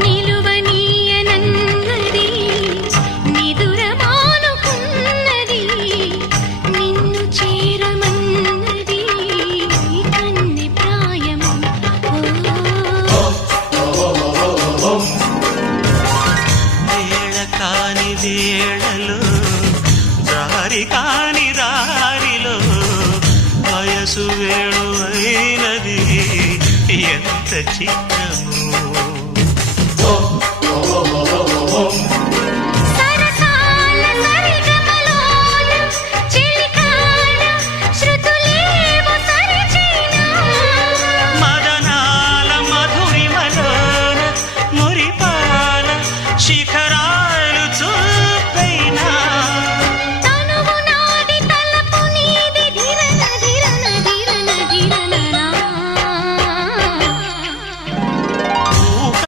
నిలువనీయనన్నది నిదురమానుకున్నది నిన్ను చేరమన్నది కన్నె ప్రాయము వేళ కాని వేళలో దారి కాని దారిలో వయసు వేణు అయినది ఎంత చిత్ర